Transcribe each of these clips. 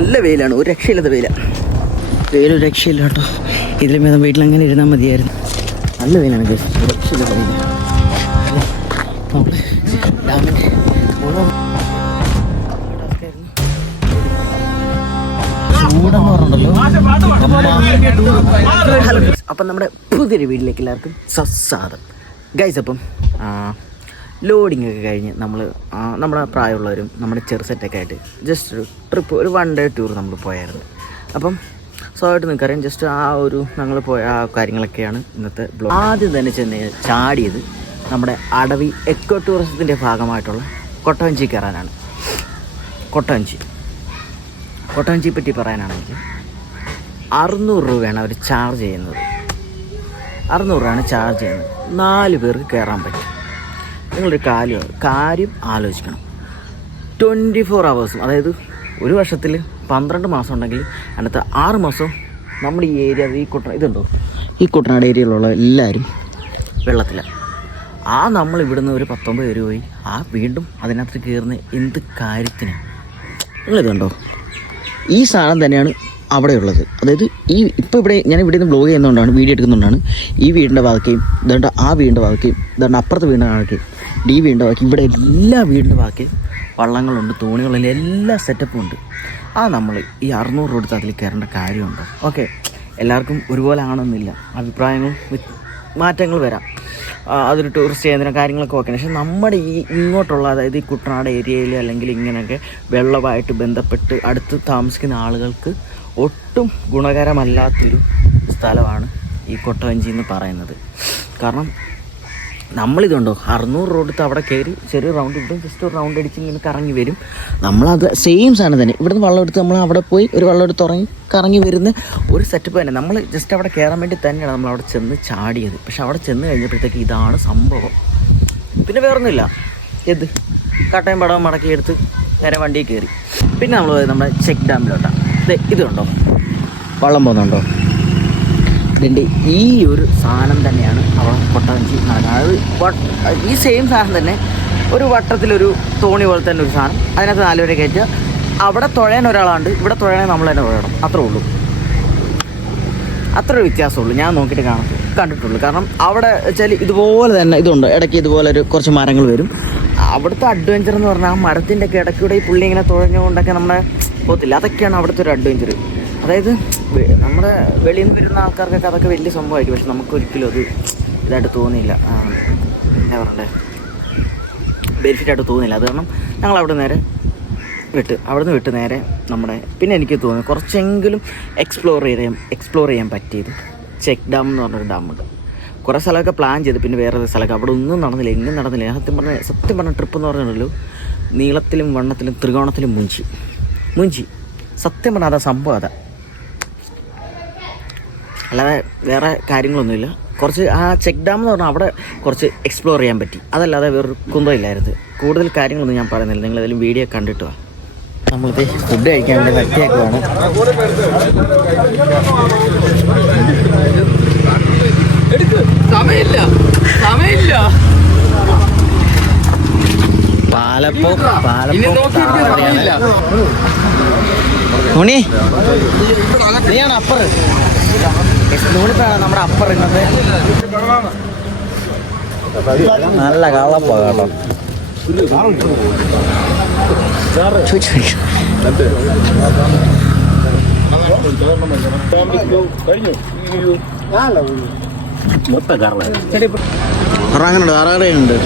നല്ല വെയിലാണ്, ഒരു രക്ഷയില്ലാത്ത വെയിലാണ്. വെയിലൊരു രക്ഷയില്ല കേട്ടോ. ഇതിലും വേദം വീട്ടിലങ്ങനെ ഇരുന്നാൽ മതിയായിരുന്നു. നല്ല വെയിലാണ് ഗൈസ്, ഒരു രക്ഷയില്ലാത്ത വെയിലാണ്. നമ്മൾ ഡാമിൻ്റെ ചൂടെന്ന് പറഞ്ഞല്ലോ. അപ്പം നമ്മുടെ പുതിയൊരു വീട്ടിലേക്ക് എല്ലാവർക്കും സ്വാഗതം ഗൈസ്. അപ്പം ലോഡിങ് ഒക്കെ കഴിഞ്ഞ് നമ്മൾ നമ്മുടെ പ്രായമുള്ളവരും നമ്മുടെ ചെറുസെറ്റൊക്കെ ആയിട്ട് ജസ്റ്റ് ഒരു ട്രിപ്പ്, ഒരു 1 day ടൂർ നമ്മൾ പോയായിരുന്നു. അപ്പം സ്വാഭാവികമായിട്ട് നിൽക്കറിയാം, ജസ്റ്റ് ഞങ്ങൾ പോയ ആ കാര്യങ്ങളൊക്കെയാണ് ഇന്നത്തെ ബ്ലോഗ്. ആദ്യം തന്നെ ചെന്ന് ചാടിയത് നമ്മുടെ അടവി എക്കോ ടൂറിസത്തിൻ്റെ ഭാഗമായിട്ടുള്ള കൊട്ടവഞ്ചി കയറാനാണ്. കൊട്ടവഞ്ചിയെ പറ്റി പറയാനാണെങ്കിൽ 600 രൂപയാണ് അവർ ചാർജ് ചെയ്യുന്നത്. 600 രൂപയാണ് ചാർജ് ചെയ്യുന്നത്. 4 പേർക്ക് കയറാൻ പറ്റും. നിങ്ങളൊരു കാര്യം ആലോചിക്കണം. 24 hours, അതായത് ഒരു വർഷത്തിൽ 12 മാസം ഉണ്ടെങ്കിൽ അതിനകത്ത് 6 മാസം നമ്മുടെ ഈ ഏരിയ, ഈ കുട്ടനാട് ഏരിയയിലുള്ള എല്ലാവരും വെള്ളത്തിലാണ്. നമ്മൾ ഇവിടുന്ന് ഒരു 19 പേര് പോയി വീണ്ടും അതിനകത്ത് കയറുന്ന എന്ത് കാര്യത്തിന്? നിങ്ങളിത് കണ്ടോ? ഈ സാധനം തന്നെയാണ് അവിടെയുള്ളത്. അതായത് ഇവിടെ ഞാൻ ഇവിടെ നിന്ന് ബ്ലോഗ് ചെയ്യുന്നതുകൊണ്ടാണ്, വീഡിയോ എടുക്കുന്നതുകൊണ്ടാണ് ഈ വീടിൻ്റെ ഭാഗത്തേയും ഇതുകൊണ്ട് ആ വീടിൻ്റെ ഭാഗത്തേയും ഇതുകൊണ്ട് അപ്പുറത്ത് വീടിൻ്റെ ഭാഗത്തേയും ഈ വീടിൻ്റെ ഭാഗത്തേയും ഇവിടെ എല്ലാ വീടിൻ്റെ ഭാഗത്തേയും വള്ളങ്ങളുണ്ട്, തോണികളിൽ എല്ലാ സെറ്റപ്പും ഉണ്ട്. നമ്മൾ ഈ 600 രൂപ എടുത്ത് അതിൽ കയറേണ്ട കാര്യമുണ്ടോ? ഓക്കെ, എല്ലാവർക്കും ഒരുപോലെ ആണെന്നില്ല, മാറ്റങ്ങൾ വരാം. അതൊരു ടൂറിസ്റ്റ് ചെയ്യുന്ന കാര്യങ്ങളൊക്കെ ഓക്കെ. പക്ഷേ നമ്മുടെ ഇങ്ങോട്ടുള്ള, അതായത് ഈ കുട്ടനാട് ഏരിയയിൽ അല്ലെങ്കിൽ ഇങ്ങനെയൊക്കെ വെള്ളമായിട്ട് ബന്ധപ്പെട്ട് അടുത്ത് താമസിക്കുന്ന ആളുകൾക്ക് ഒട്ടും ഗുണകരമല്ലാത്തൊരു സ്ഥലമാണ് ഈ കൊട്ടവഞ്ചി എന്ന് പറയുന്നത്. കാരണം നമ്മളിതുണ്ടോ 600 രൂപ എടുത്ത് അവിടെ കയറി ചെറിയ റൗണ്ട് ഇട്ടും ജസ്റ്റ് ഒരു റൗണ്ട് അടിച്ച് ഇങ്ങനെ കറങ്ങി വരും. നമ്മളത് സെയിം സാധനം തന്നെ ഇവിടുന്ന് വെള്ളം എടുത്ത് നമ്മൾ അവിടെ പോയി ഒരു വെള്ളം എടുത്ത് കറങ്ങി വരുന്ന ഒരു സെറ്റപ്പ് തന്നെ. നമ്മൾ ജസ്റ്റ് അവിടെ കയറാൻ വേണ്ടി തന്നെയാണ് നമ്മൾ അവിടെ ചെന്ന് ചാടിയത്. പക്ഷെ അവിടെ ചെന്ന് കഴിഞ്ഞപ്പോഴത്തേക്ക് ഇതാണ് സംഭവം. പിന്നെ വേറൊന്നുമില്ല, കട്ടയും പടവും മടക്കിയെടുത്ത് നേരെ വണ്ടിയിൽ കയറി. പിന്നെ നമ്മൾ പോയത് നമ്മുടെ ചെക്ക് ഡാമിലോട്ടാണ്. ഇത് കണ്ടോ, വള്ളം പോകുന്നുണ്ടോ? ഇതിൻ്റെ ഈ ഒരു സാധനം തന്നെയാണ് അവിടെ കൊട്ടവഞ്ചി നടക്കുന്നത്. അതായത് ഈ സെയിം സാധനം തന്നെ ഒരു വട്ടത്തിലൊരു തോണി പോലെ തന്നെ ഒരു സാധനം, അതിനകത്ത് 4 പേരെ കയറ്റുക. അവിടെ തുഴയാൻ ഒരാളുണ്ട്, ഇവിടെ തുഴയാൻ നമ്മൾ തന്നെ തുഴയണം. അത്രേ ഉള്ളൂ, അത്ര ഒരു വ്യത്യാസമുള്ളൂ. ഞാൻ നോക്കിയിട്ട് കണ്ടിട്ടുള്ളൂ. കാരണം അവിടെ വെച്ചാൽ ഇതുപോലെ തന്നെ ഇതുണ്ട്, ഇടയ്ക്ക് ഇതുപോലെ കുറച്ച് മരങ്ങൾ വരും. അവിടുത്തെ അഡ്വഞ്ചർ എന്ന് പറഞ്ഞാൽ ആ മരത്തിൻ്റെ ഒക്കെ ഇടയ്ക്കൂടെ ഈ പുള്ളി ഇങ്ങനെ തുഴഞ്ഞുകൊണ്ടൊക്കെ നമ്മളെ പോകത്തില്ല. അതൊക്കെയാണ് അവിടുത്തെ ഒരു അഡ്വഞ്ചർ. അതായത് നമ്മുടെ വെളിയിൽ നിന്ന് വരുന്ന ആൾക്കാർക്കൊക്കെ അതൊക്കെ വലിയ സംഭവമായിരിക്കും. പക്ഷെ നമുക്കൊരിക്കലും അത് ഇതായിട്ട് തോന്നിയില്ല, എന്താ പറയണ്ടേ, ബെനിഫിറ്റായിട്ട് തോന്നിയില്ല. അത് കാരണം ഞങ്ങൾ അവിടെ നിന്ന് വിട്ട് നേരെ നമ്മുടെ പിന്നെ എനിക്ക് തോന്നി കുറച്ചെങ്കിലും എക്സ്പ്ലോർ ചെയ്യാൻ പറ്റിയത് ചെക്ക് ഡാം എന്ന് പറഞ്ഞൊരു ഡാമുണ്ട്. കുറേ സ്ഥലമൊക്കെ പ്ലാൻ ചെയ്ത് പിന്നെ വേറെ സ്ഥലമൊക്കെ അവിടെ ഒന്നും നടന്നില്ല, എങ്ങും നടന്നില്ല. സത്യം പറഞ്ഞ ട്രിപ്പ് എന്ന് പറഞ്ഞല്ലോ, നീളത്തിലും വണ്ണത്തിലും ത്രികോണത്തിലും മുഞ്ചി സത്യം പറഞ്ഞാൽ അതാ സംഭവം. അല്ലാതെ വേറെ കാര്യങ്ങളൊന്നുമില്ല. കുറച്ച് ആ ചെക്ക് ഡാം എന്ന് പറഞ്ഞാൽ അവിടെ കുറച്ച് എക്സ്പ്ലോർ ചെയ്യാൻ പറ്റി, അതല്ലാതെ വേറൊരു കുന്തമില്ലായിരുന്നു. കൂടുതൽ കാര്യങ്ങളൊന്നും ഞാൻ പറയുന്നില്ല, നിങ്ങളേതായാലും വീഡിയോ കണ്ടിട്ട് വാ. നമ്മളിത് ഫുഡ് കഴിക്കാൻ വേണ്ടി വറ്റിയാക്കുവാണ്. പാലപ്പോ നീയാണ് അപ്പർ, നമ്മുടെ അപ്പർ ഇന്നത്തെ നല്ല കളപ്പോ കേട്ടോ. അങ്ങനെയുണ്ട്, ആറാടെയുണ്ട്.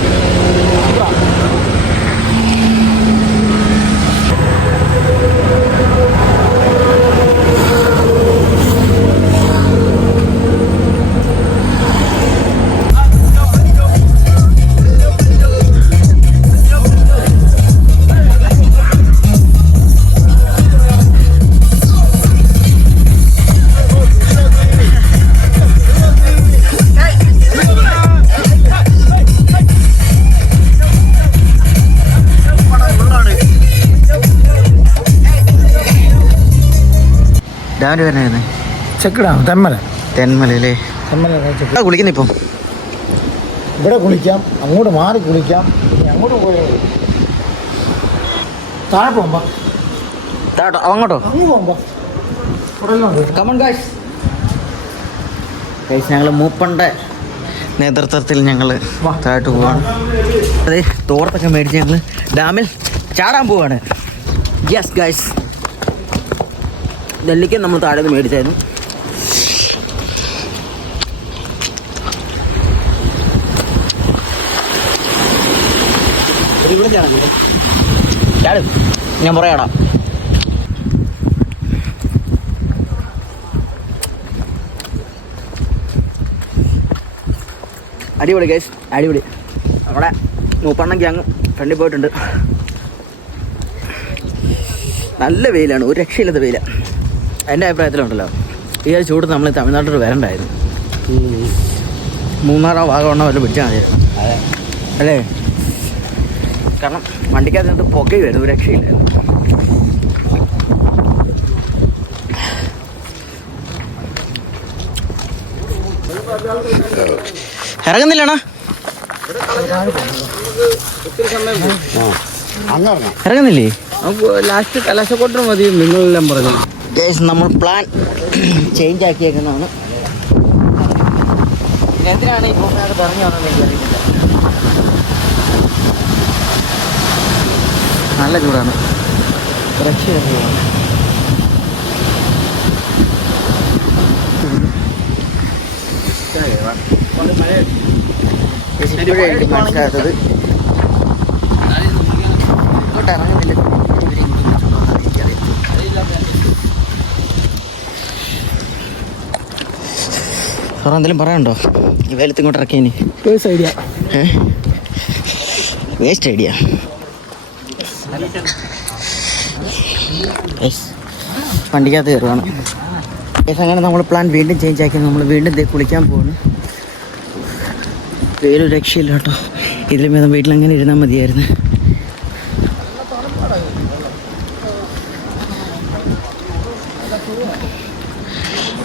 ചെക്കിടാണ് തെന്മലല്ലേ? കുളിക്കുന്ന ഇപ്പം ഇവിടെ കുളിക്കാം, അങ്ങോട്ട് മാറി കുളിക്കാം, അങ്ങോട്ട് പോയി താഴെ പോകുമ്പോ താട്ടോ അങ്ങോട്ടോ അങ്ങ് പോകുമ്പോ കമൺ ഗൈസ്. ഗൈസ് ഞങ്ങൾ മൂപ്പൻ്റെ നേതൃത്വത്തിൽ ഞങ്ങൾ താഴോട്ട് പോവാണ്. അതെ തോർത്തൊക്കെ മേടിച്ച് ഞങ്ങൾ ഡാമിൽ ചാടാൻ പോവാണ്. യെസ് ഗൈസ്, നെല്ലിക്ക നമ്മൾ താഴെ നിന്ന് മേടിച്ചായിരുന്നു. ചാടും ഞാൻ പറയാടാ. അടിപൊളി ഗൈസ്, അടിപൊളി. നമ്മുടെ മൂപ്പെണ്ണം ഗ്യാങ് ഫ്രണ്ടിൽ പോയിട്ടുണ്ട്. നല്ല വെയിലാണ്, ഒരു രക്ഷയില്ലാത്ത വെയിലാണ്. എൻ്റെ അഭിപ്രായത്തിലുണ്ടല്ലോ ഈ ഒരു ചൂട് നമ്മൾ തമിഴ്നാട്ടിൽ വരണ്ടായിരുന്നു. മൂന്നാറോ ഭാഗമാണോ വല്ല പിടിച്ചാൽ മതിയായിരുന്നു അല്ലേ? കാരണം വണ്ടിക്കകത്ത് പുകയും വരുന്നു, ഒരു രക്ഷയില്ലായിരുന്നു. ഇറങ്ങുന്നില്ലണ, ഇറങ്ങുന്നില്ലേ? ലാസ്റ്റ് കലാശക്കോട്ടിന് മതി നിങ്ങളെല്ലാം പറഞ്ഞു. നമ്മൾ പ്ലാൻ ചേഞ്ച് ആക്കിയേക്കുന്നതാണ്. എന്തിനാണ് ഇപ്പോൾ ഇറങ്ങി വന്നത് എനിക്കറിയില്ല. നല്ല ചൂടാണ്, രക്ഷയാണ്. ഇപ്പോഴായിരിക്കും മനസ്സിലാത്തത് ഇങ്ങോട്ട് ഇറങ്ങുന്നില്ല. സാറേ എന്തെങ്കിലും പറയാനുണ്ടോ ഈ വേലത്ത് ഇങ്ങോട്ട് ഇറക്കിയതിന്? Idea waste idea. വണ്ടിക്കകത്ത് കയറുവാണ്. അങ്ങനെ നമ്മൾ പ്ലാൻ വീണ്ടും ചേഞ്ച് ആക്കി നമ്മൾ വീണ്ടും കുളിക്കാൻ പോകുന്നു. വേറൊരു രക്ഷയില്ല കേട്ടോ. ഇതിലും വേദം വീട്ടിലങ്ങനെ ഇരുന്നാൽ മതിയായിരുന്നു.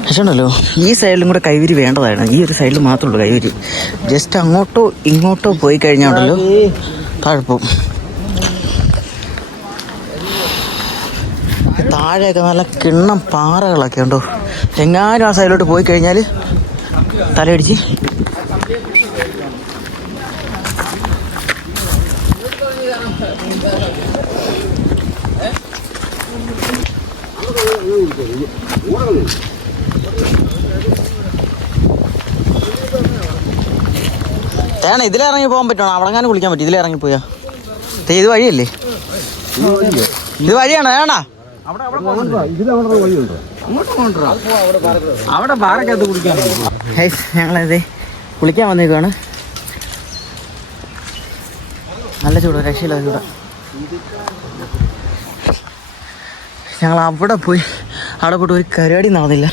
പക്ഷേ ഉണ്ടല്ലോ ഈ സൈഡിലും കൂടെ കൈവരി വേണ്ടതായിരുന്നു. ഈ ഒരു സൈഡിൽ മാത്രമേ ഉള്ളൂ കൈവരി. ജസ്റ്റ് അങ്ങോട്ടോ ഇങ്ങോട്ടോ പോയി കഴിഞ്ഞാൽ ഉണ്ടല്ലോ താഴെ പോവും. താഴെയൊക്കെ നല്ല കിണ്ണം പാറകളൊക്കെ ഉണ്ടോ. എങ്ങാനും ആ സൈഡിലോട്ട് പോയി കഴിഞ്ഞാൽ തലയിടിച്ച് തേണ ഇതിലിറങ്ങി പോകാൻ പറ്റണോ? അവിടെ കുളിക്കാൻ പറ്റും. ഇതിലിറങ്ങിപ്പോയാ ഇത് വഴിയല്ലേ? ഇത് വഴിയാണോ വേണ? അവിടെ പാറക്കകത്ത് കുടിക്കാൻ ഞങ്ങളിത് കുളിക്കാൻ വന്നേക്കാണ്. നല്ല ചൂട്, രക്ഷയില്ലാത്ത ചൂട്. ഞങ്ങൾ അവിടെ പോയി അവിടെ പോയിട്ട് ഒരു കരുവാടി നടന്നില്ല.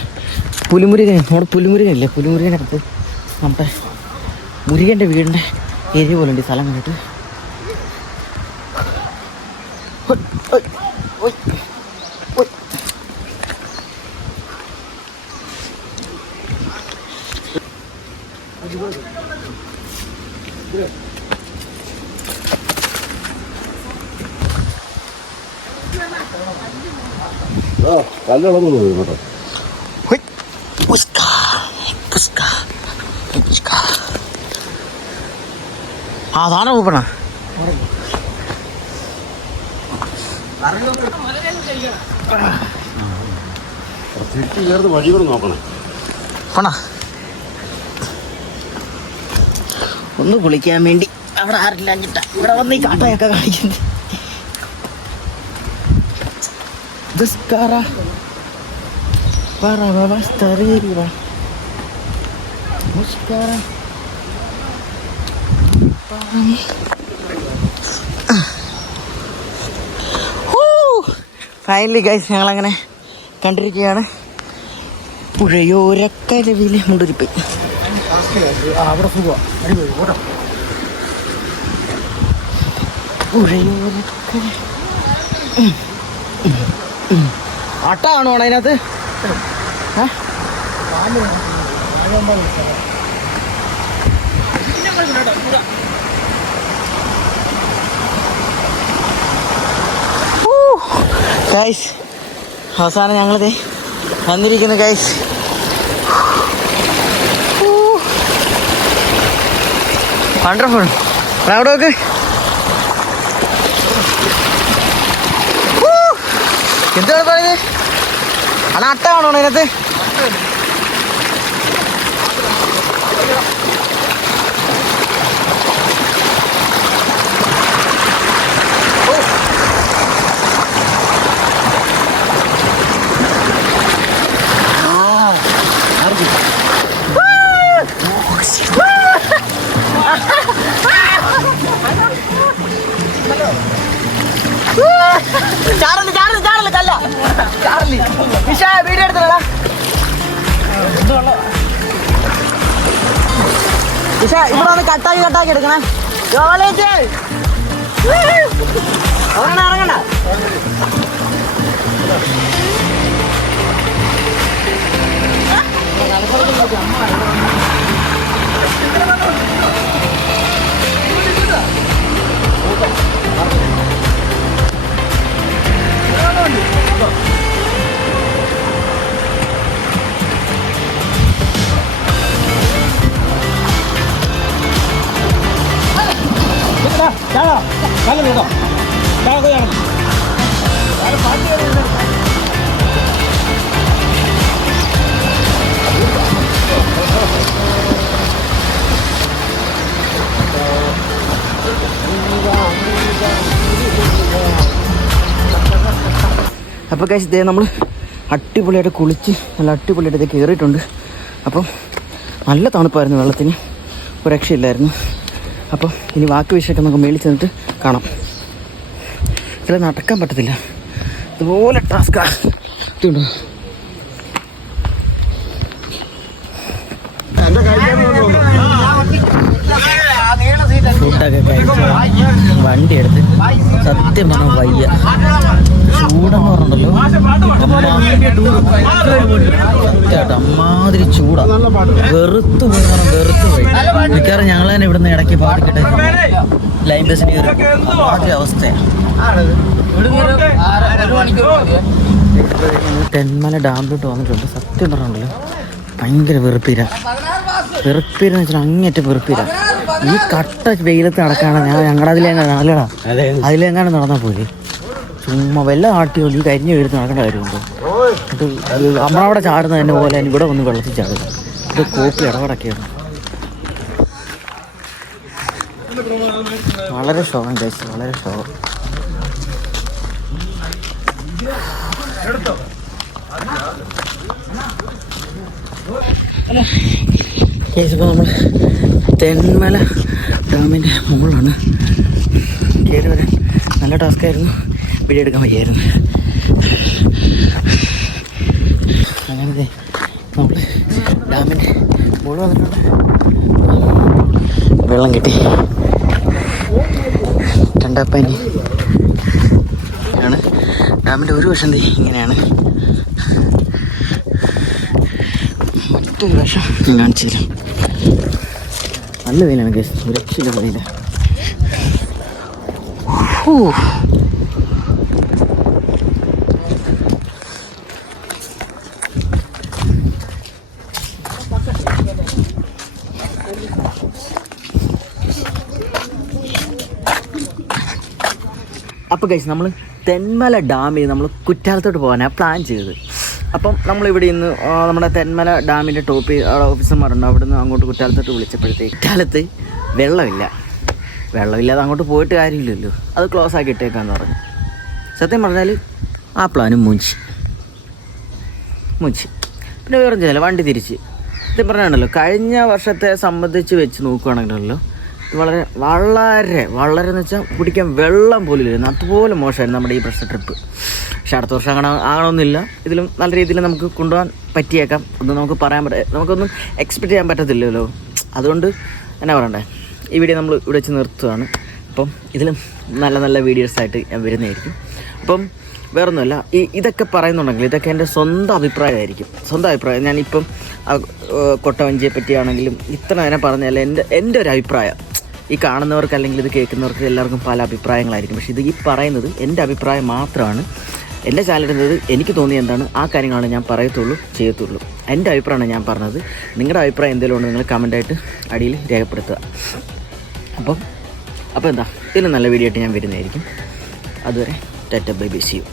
പുലിമുരുകൻ, നമ്മുടെ പുലിമുരുകനില്ലേ, പുലിമുരുകനടുത്ത് നമ്മുടെ മുരുകൻ്റെ വീടിൻ്റെ ഏരിയ പോലെ ഉണ്ട് ഈ സ്ഥലം കണ്ടിട്ട്. അതാണ് കൂപ്പണ. വഴികൾ നോക്കണം. ഒന്ന് കുളിക്കാൻ വേണ്ടി അവിടെ ആരില്ല അഞ്ഞിട്ട ഇവിടെ വന്ന് ഈ കാട്ടയൊക്കെ കാണിക്കുന്നത്. ഫൈനലി ഗൈസ് ഞങ്ങളങ്ങനെ കണ്ടിരിക്കുകയാണ് പുഴയോരക്കരവിലെ മുണ്ടൊരിപ്പ്. അവിടെ സുഖം അടിപൊളി ഓട്ടം. പുഴയോരക്കര ആട്ടാണോ അതിനകത്ത്? ഗൈസ് അവസാനം ഞങ്ങളിത് വന്നിരിക്കുന്നു ഗൈസ്. വണ്ടർഫുൾ. അവിടെ നോക്ക്. എന്താണ് പറയുന്നത്? അണ അട്ട കാണോ അതിനകത്ത്? ചാടല് കല്ല ചാടല്. വീഡിയോ എടുത്തടാ. ഇവിടെ വന്ന് കട്ടാക്കി എടുക്കണേ. ഇറങ്ങണ്ട. അപ്പോൾ ഗൈസ് ഇതേ നമ്മൾ അടിപൊളിയായിട്ട് കുളിച്ച് നല്ല അടിപൊളിയായിട്ട് ഇത് കയറിയിട്ടുണ്ട്. അപ്പം നല്ല തണുപ്പായിരുന്നു, വെള്ളത്തിന് ഒരു രക്ഷയില്ലായിരുന്നു. അപ്പം ഇനി ബാക്കി വിഷയമൊക്കെ നമുക്ക് മേളിൽ ചെന്നിട്ട് കാണാം. ഇതിൽ നടക്കാൻ പറ്റത്തില്ല, ഇതുപോലെ ടാസ്ക്കാണ്. ഇതുണ്ടോ ഫുഡൊക്കെ കഴിച്ച് വണ്ടി എടുത്ത് സത്യം പറഞ്ഞാൽ വയ്യ. ചൂടെന്ന് പറഞ്ഞിട്ടുണ്ടല്ലോ സത്യമായിട്ട് അമ്മാതിരി ചൂടാ. വെറുത്തു പോയി. മിക്കവാറും ഞങ്ങൾ തന്നെ ഇവിടുന്ന് ഇടയ്ക്ക് പാടിക്കട്ടെ ലൈൻ ബസ്സിന് കയറി അമ്മാതിരി അവസ്ഥയാണ്. തെന്മല ഡാമിലോട്ട് വന്നിട്ടുണ്ട്. സത്യം പറഞ്ഞിട്ടുണ്ടല്ലോ ഭയങ്കര വെറുപ്പീരെന്ന് വെച്ചാൽ അങ്ങേറ്റം വെറുപ്പീര. ഈ കട്ട വെയിലത്ത് നടക്കാണ്. ഞങ്ങളുടെ അതിലെങ്ങാനും നടന്നാൽ പോലെ ചുമ്മാ വല്ല ആട്ടിയോ ഈ കരിഞ്ഞ വെയിലത്ത് നടക്കേണ്ട കാര്യമുണ്ടോ? അത് നമ്മളവിടെ ചാടുന്നതിൻ്റെ പോലെ ഇവിടെ വന്ന് വെള്ളത്തിൽ ചാടുക. ഇത് കോപ്പി ഇടപെടൊക്കെയാണ്. വളരെ ഷോകം കഴിച്ചു, വളരെ ഷോകം. ഇപ്പോൾ നമ്മൾ തെന്മല ഡാമിൻ്റെ മുകളിലാണ്. കയറി വരാൻ നല്ല ടാസ്ക്കായിരുന്നു, വീഡിയോ എടുക്കാൻ വയ്യായിരുന്നു. അങ്ങനെ നമ്മൾ ഡാമിൻ്റെ മുകളിൽ വന്നിട്ടുണ്ട്. വെള്ളം കിട്ടി. രണ്ടാപ്പനി ആണ് ഡാമിൻ്റെ ഒരു വശം ഇങ്ങനെയാണ്. മറ്റൊരു വശം ഞാൻ കാണിച്ചു തരാം. നല്ല വെയിലാണ് കേസ്, ഒരു രക്ഷയില്ല വെയില. അപ്പോൾ ഗൈസ് നമ്മൾ തെന്മല ഡാമിൽ നമ്മൾ കുറ്റാലത്തോട്ട് പോകാനാണ് പ്ലാൻ ചെയ്തത്. അപ്പം നമ്മളിവിടെ ഇന്ന് നമ്മുടെ തെന്മല ഡാമിൻ്റെ ടോപ്പിൽ ഓഫീസർമാരുണ്ട്. അവിടെ നിന്ന് അങ്ങോട്ട് കുറ്റാലത്തോട്ട് വിളിച്ചപ്പോഴത്തേക്ക് കുറ്റാലത്ത് വെള്ളമില്ലാതെ അങ്ങോട്ട് പോയിട്ട് കാര്യമില്ലല്ലോ, അത് ക്ലോസ് ആക്കി ഇട്ടേക്കാന്ന് പറഞ്ഞു. സത്യം പറഞ്ഞാൽ ആ പ്ലാനും മൂഞ്ചി. പിന്നെ വേറെ ചെയ്യില്ല, വണ്ടി തിരിച്ച്. സത്യം പറഞ്ഞാണല്ലോ കഴിഞ്ഞ വർഷത്തെ സംബന്ധിച്ച് വെച്ച് നോക്കുകയാണെങ്കിലല്ലോ ഇത് വളരെ എന്ന് വെച്ചാൽ കുടിക്കാൻ വെള്ളം പോലും ഇല്ലായിരുന്നു. അതുപോലെ മോശമായിരുന്നു നമ്മുടെ ഈ പ്രശ്ന ട്രിപ്പ്. പക്ഷെ അടുത്ത വർഷം അങ്ങനെ ആകണമെന്നില്ല. ഇതിലും നല്ല രീതിയിൽ നമുക്ക് കൊണ്ടുപോകാൻ പറ്റിയേക്കാം. ഒന്നും നമുക്കൊന്നും എക്സ്പെക്റ്റ് ചെയ്യാൻ പറ്റത്തില്ലല്ലോ. അതുകൊണ്ട് എന്നാ പറയണ്ടേ, ഈ വീഡിയോ നമ്മൾ ഇവിടെ വെച്ച് നിർത്തുകയാണ്. അപ്പം ഇതിലും നല്ല വീഡിയോസായിട്ട് ഞാൻ വരുന്നതായിരിക്കും. അപ്പം വേറൊന്നുമല്ല, ഇതൊക്കെ പറയുന്നുണ്ടെങ്കിൽ ഇതൊക്കെ എൻ്റെ സ്വന്തം അഭിപ്രായം. ഞാനിപ്പം കൊട്ടവഞ്ചിയെ പറ്റിയാണെങ്കിലും ഇത്ര നേരം പറഞ്ഞാൽ എൻ്റെ ഒരു അഭിപ്രായം. ഈ കാണുന്നവർക്ക് അല്ലെങ്കിൽ ഇത് കേൾക്കുന്നവർക്ക് എല്ലാവർക്കും പല അഭിപ്രായങ്ങളായിരിക്കും. പക്ഷേ ഇത് ഈ പറയുന്നത് എൻ്റെ അഭിപ്രായം മാത്രമാണ്. എൻ്റെ ചാനലിടുന്നത് എനിക്ക് തോന്നിയ എന്താണ് ആ കാര്യങ്ങളാണ് ഞാൻ പറയത്തുള്ളൂ ചെയ്യത്തുള്ളൂ. എൻ്റെ അഭിപ്രായമാണ് ഞാൻ പറഞ്ഞത്. നിങ്ങളുടെ അഭിപ്രായം എന്തെങ്കിലും ഉണ്ടെങ്കിൽ നിങ്ങൾ കമൻറ്റായിട്ട് അടിയിൽ രേഖപ്പെടുത്തുക. അപ്പോൾ എന്താ ഇതിലും നല്ല വീഡിയോ ആയിട്ട് ഞാൻ വരുന്നതായിരിക്കും. അതുവരെ tata bye bye, see U.